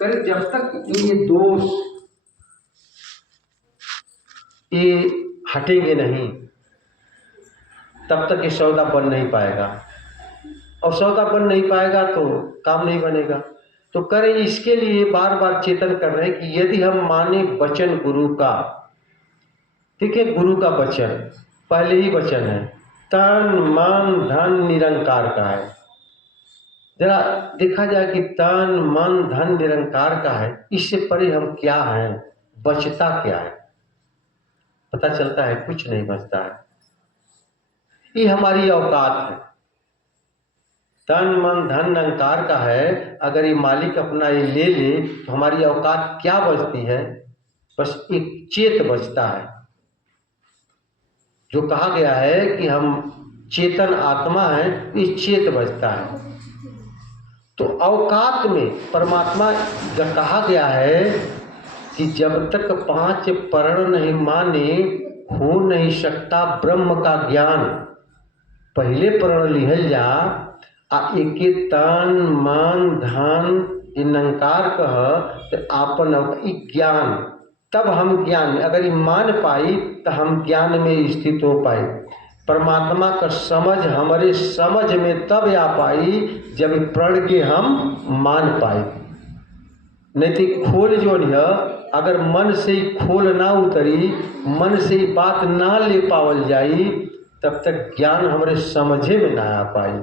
कर जब तक ये दोष ये हटेंगे नहीं तब तक ये सौदा बन नहीं पाएगा, और सौदा बन नहीं पाएगा तो काम नहीं बनेगा। तो करें इसके लिए बार बार चेतन कर रहे हैं कि यदि हम माने वचन गुरु का, ठीक है, गुरु का वचन पहले ही वचन है, तन मन धन निरंकार का है। जरा देखा जाए कि तन मन धन निरंकार का है, इससे परे हम क्या हैं, बचता क्या है? पता चलता है कुछ नहीं बचता है। ये हमारी औकात है। तन मन धन निरंकार का है, अगर ये मालिक अपना ये ले ले तो हमारी औकात क्या बचती है? बस एक चेत बचता है। जो कहा गया है कि हम चेतन आत्मा है, इस चेत बचता है। तो औकात में परमात्मा का कहा गया है कि जब तक 5 परण नहीं माने हो नहीं सकता ब्रह्म का ज्ञान। पहले परण लिहल जा आ एके तन मन धन निरंकार कह तो आपन ज्ञान, तब हम ज्ञान, अगर ये मान पाई तो हम ज्ञान में स्थित हो पाए। परमात्मा का समझ हमारे समझ में तब आ पाई जब प्रण के हम मान पाए। नहीं तो खोल जो है, अगर मन से ही खोल ना उतरी, मन से ही बात ना ले पावल जाई, तब तक ज्ञान हमारे समझे में ना आ पाई।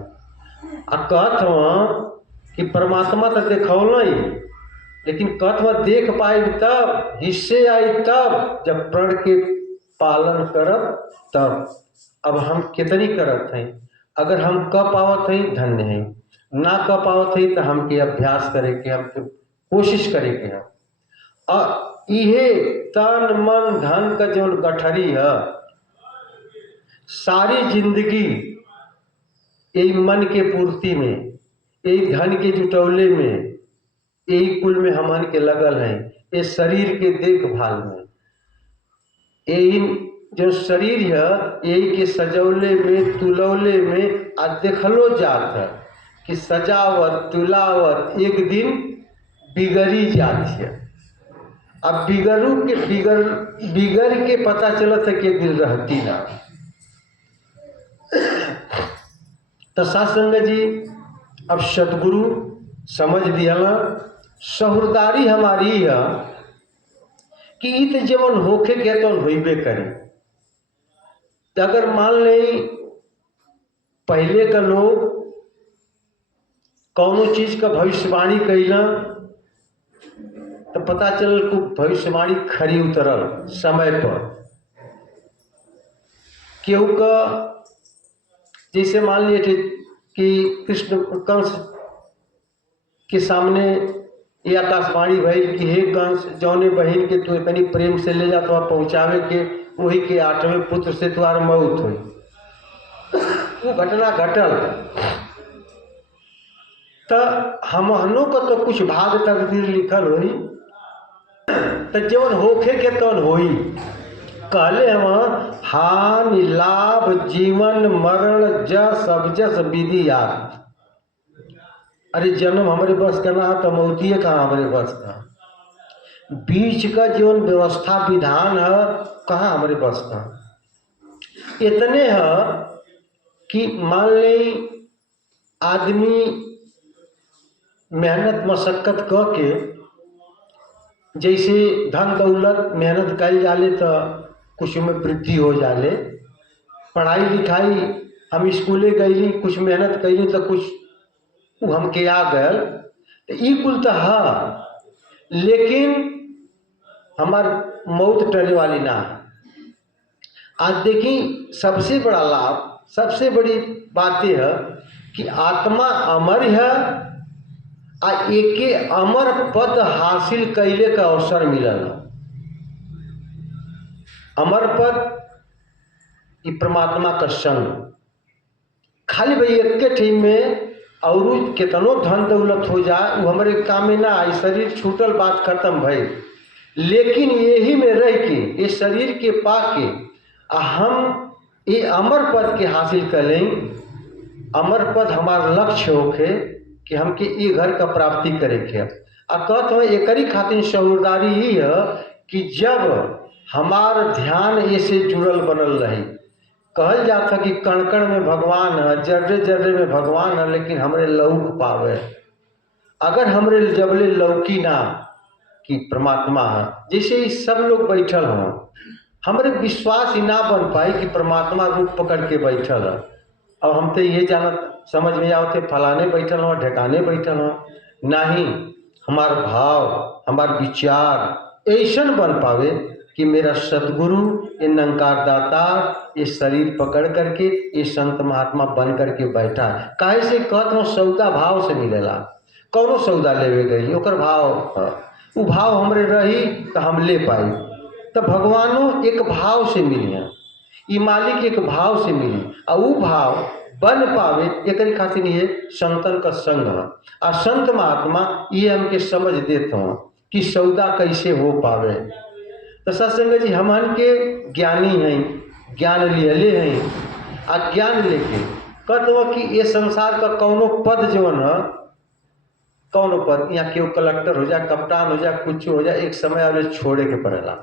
आ कहत हुआ कि परमात्मा तो देखौल ही, लेकिन कहत हुआ देख पाए तब, हिस्से आई तब जब प्रण के पालन करब तब। अब हम कितनी करत हैं? अगर हम कह पावत हैं धन्य है, ना कह पावत हैं तो हमके अभ्यास करे के, हम कोशिश करे के हम। और इहे तन मन धन का जो गठरी है, सारी जिंदगी यही मन के पूर्ति में, यही धन के जुटौले में, यही कुल में हमन के लगल हैं, ये शरीर के देखभाल में, यही जो शरीर है यही के सजौले में तुलौले में आ देखलो जात है कि सजावत तुलावत एक दिन बिगड़ी जाती है। अब बिगड़ू के बिगड़ के पता चलत है कि एक दिन रहती ना। तो सत्संग जी अब सतगुरु समझ दिया, सहृदारी हमारी है कि इत जीवन होखे के तो होइबे करी। तो अगर मान लें पहले का लोग कौनो चीज का भविष्यवाणी कैला तो पता चल को भविष्यवाणी खरी उतरल समय पर। केहू का जैसे मान लिए कि कृष्ण कंस के सामने ये आकाशवाणी भइल कि हे कंस, जौने बहन के तू इतनी प्रेम से ले जा तो पहुँचावे के, वही के 8वें पुत्र से तुम्हार मौत हुई। वो घटना घटल तो हमहनों का तो कुछ भाग तकदीर लिखल हुई, तो जीवन होखे के तो होई। कहले हम हानि लाभ जीवन मरण जस अबजस विधि याद। अरे जन्म हमारे बस का ना तो मौतिए कहाँ हमारे बस का, बीच का जीवन व्यवस्था विधान है कहाँ हमारे बस का। इतने है कि मान लें आदमी मेहनत मशक्कत क के, जैसे धन दौलत मेहनत कल जाले तो कुछ में वृद्धि हो जाले, पढ़ाई लिखाई हम स्कूले गईली कुछ मेहनत कैली तो कुछ हमके आ गल, तो ई कुल तो है, लेकिन हमार मौत टले वाली ना है। आज देखी सबसे बड़ा लाभ, सबसे बड़ी बात यह है कि आत्मा अमर है, आ एके अमर पद हासिल कैले का अवसर मिलल। अमर पद ये परमात्मा का संग, खाली भाई एक ठीक में और कितनो धन दौलत हो जाए वो हमारे काम में ना आई, शरीर छूटल बात खत्म भाई। लेकिन यही में रह के ये शरीर के पाके हम ये अमर पद के हासिल कर लें। अमर पद हमारा लक्ष्य होके कि हमके ये घर का प्राप्ति करे के आ कहत हो एकरी खातिर शहुरदारी ही है कि जब हमार ध्यान ऐसे जुड़ल बनल रही। कहल जाता कि कण कण में भगवान है, जर्रे जर्रे में भगवान है, लेकिन हमरे लौक पावे। अगर हमरे जबले लौकी ना कि परमात्मा है, जैसे ही सब लोग बैठल हों, हमरे विश्वास ही ना बन पाई कि परमात्मा रूप पकड़ के बैठल है। अब हम तो ये जानत समझ में आओ थे फलाने बैठल हो, ढेकाने बैठल हो, नहीं, हमार भाव हमार विचार ऐसन बन पावे कि मेरा सतगुरु ये नंकार दाता ये शरीर पकड़ करके ये संत महात्मा बन करके बैठा है। काहे से कहत हूँ सौदा भाव से मिलेला। कौनो सौदा लेवे गई ओकर भाव, वो भाव हमरे रही तो हम ले पाई। तो भगवानों एक भाव से मिली, ये मालिक एक भाव से मिली, और वो भाव बन पावे एक खातिर ये संतन का संग है। और संत महात्मा ये हमके समझ देते हो कि सौदा कैसे हो पावे। तो सत्संग जी हमन के ज्ञानी हैं, ज्ञान लिहले हैं, अज्ञान लेके कहते हो कि ये संसार का कौनो पद जो है, कौनो पद यहाँ केव कलेक्टर हो जाए, कप्तान हो जाए, कुछ हो जाए, एक समय और छोड़े के पड़ेला।